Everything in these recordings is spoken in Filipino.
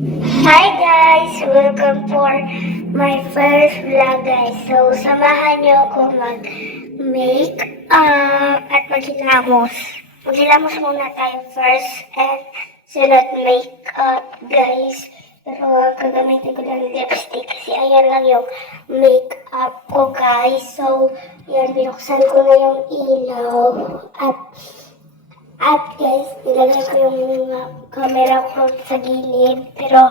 Hi guys! Welcome for my first vlog guys. So, samahan niyo ako mag-make at maghilamos. Maghilamos muna tayo first and sunod make-up guys. Pero gagamitin ko lang lipstick kasi ayan lang yung make-up ko guys. So, yan, binuksan ko na yung ilaw at guys, nilagay ko yung camera ko sa gilid, pero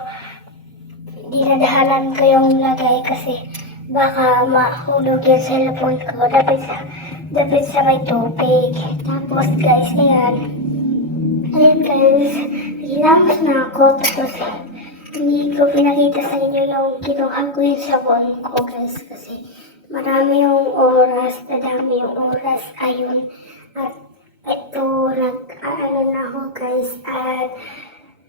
dinadahalan ko yung lagay kasi baka mahulog yung cellphone ko. Dapat sa may tubig. Tapos guys, ayan guys, ginamos na ako. Tapos hindi ko pinakita sa inyo yung kinuha ko yung sabon ko guys kasi madami yung oras, ayun. At ito, nag-ano na ako guys, at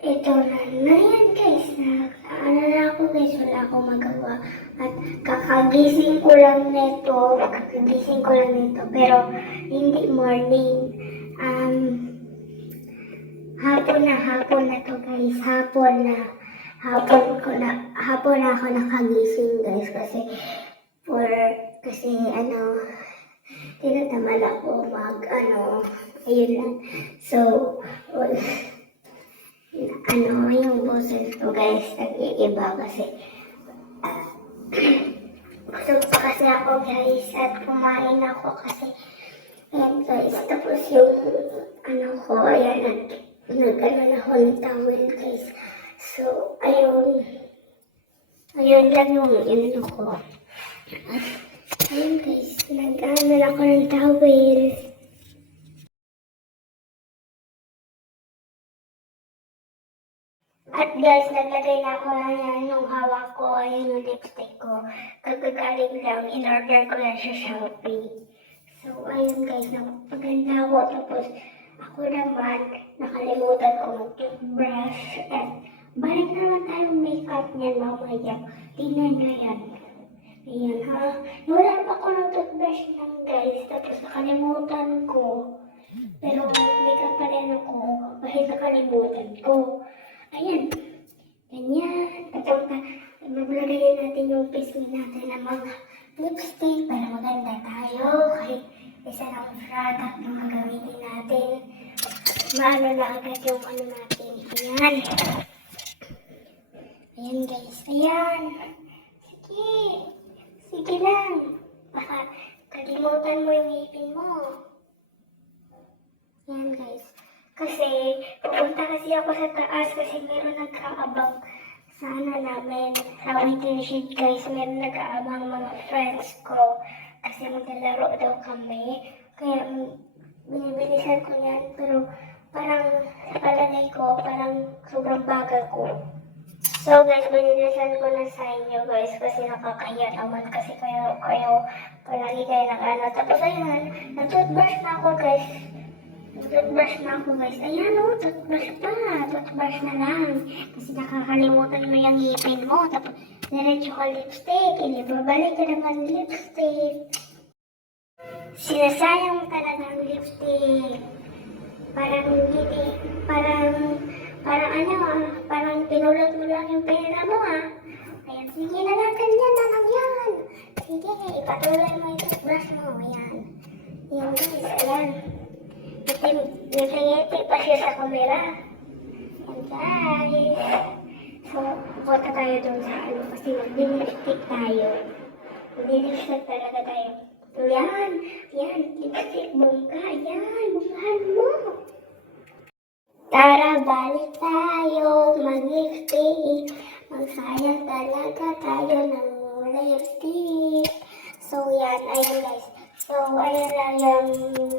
ito na yan guys, nag-ano na ako guys, wala akong magawa. At kakagising ko lang nito, pero hindi morning. Hapon na to guys, hapon na ako nakagising guys, kasi tinatamad ako ayun lang. So, yung boses ko guys, nag-iiba kasi busog pa kasi ako guys at kumain ako kasi ayan guys, tapos yung ayan, nag-ano na ako ng towel guys. So, ayun lang yung ko. Ayun guys, nag-ano na ako ng towel. At guys, naglagay na ako na yan yung hawak ko, ayun yung lipstick ko. Kagagaling lang, in-order ko lang sa Shopee. So, ayun guys, napaganda ako. Tapos, ako naman, nakalimutan ko mag-toothbrush. At balik naman tayong makeup niyan mamaya. Tingnan nyo yan. Ayan ha. Wala pa ako ng toothbrush lang guys. Tapos nakalimutan ko. Pero makeup pa rin ako. Kahit nakalimutan ko. Ayan. Ganyan. Maglagay natin yung pisngi natin ng mga lipstick para maganda tayo. Kahit isa ng product na magamitin natin. Maano na agad yung natin. Ayan. Ayan guys. Ayan. Sige lang. Baka kalimutan mo yung ngipin mo. Yan guys. Kasi pupunta kasi ako sa taas kasi meron nag-aabang namin. Sa waiting shed guys, meron nag-aabang mga friends ko. Kasi maglalaro daw kami. Kaya binibilisan ko yan. Pero parang sa palagay ko, parang sobrang bagal ko. So guys, binilisan ko na sa inyo guys kasi nakakahiya naman kasi kayo palagi kayo Tapos ayan, nag-toothbrush na ako guys. Ayan o, toothbrush na lang. Kasi nakakalimutan mo yung ngipin mo. Tapos diretso ka lipstick, babalik ka naman lipstick. Sinasayang talaga ang lipstick. Parang pinulot mo lang yung pera mo Ayan, sige na lang, ganyan na lang yan. Sige, ipatuloy mo yung toothbrush mo. Ayan. Ayan guys, ayan. Ngiti pa siya sa camera. Ayan guys. So, punta tayo doon sa kasi mag-lipstick tayo. Mag-lipstick talaga tayo. So, yan, lipstick, bongga. Ayan, bonggahan mo. Tara, balik tayo, mag-lipstick. Magsayang talaga tayo ng lipstick. So, yan. Ayun, guys. So, ayun lang yung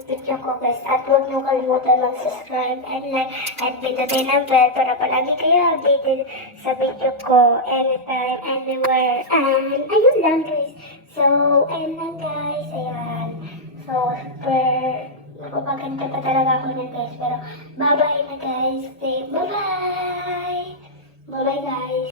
video ko, guys. At huwag niyo kalimutan mag-subscribe and like at pindutin ang bell para palagi kayo updated sa video ko anytime, anywhere. And, ayun lang, guys. So, ayun lang, guys. Ayan. So, magpapaganda pa talaga ako na guys. Pero, bye-bye na guys. Bye-bye! Bye-bye guys!